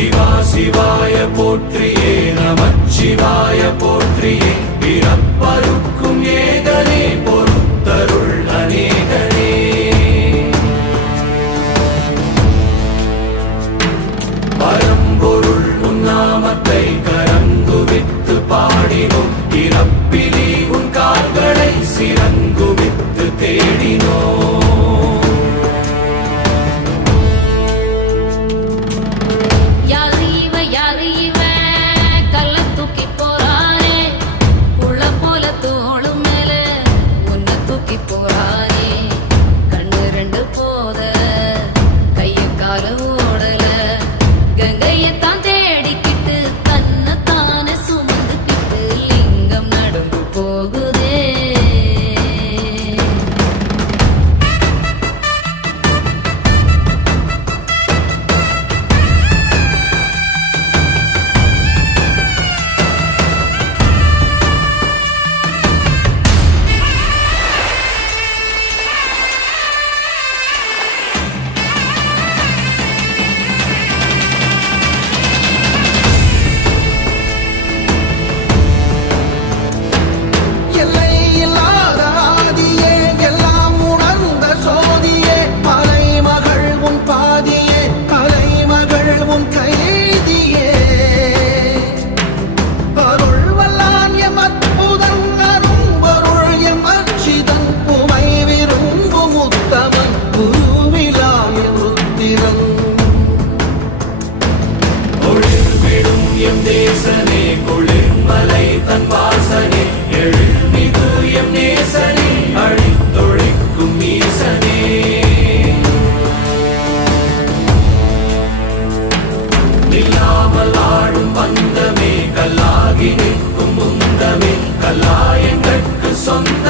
சிவா சிவாய போற்றியே நமச்சிவாய போற்றியே. பிறப்பருக்கும் Hello. அல்லா எங்களுக்கு சொந்த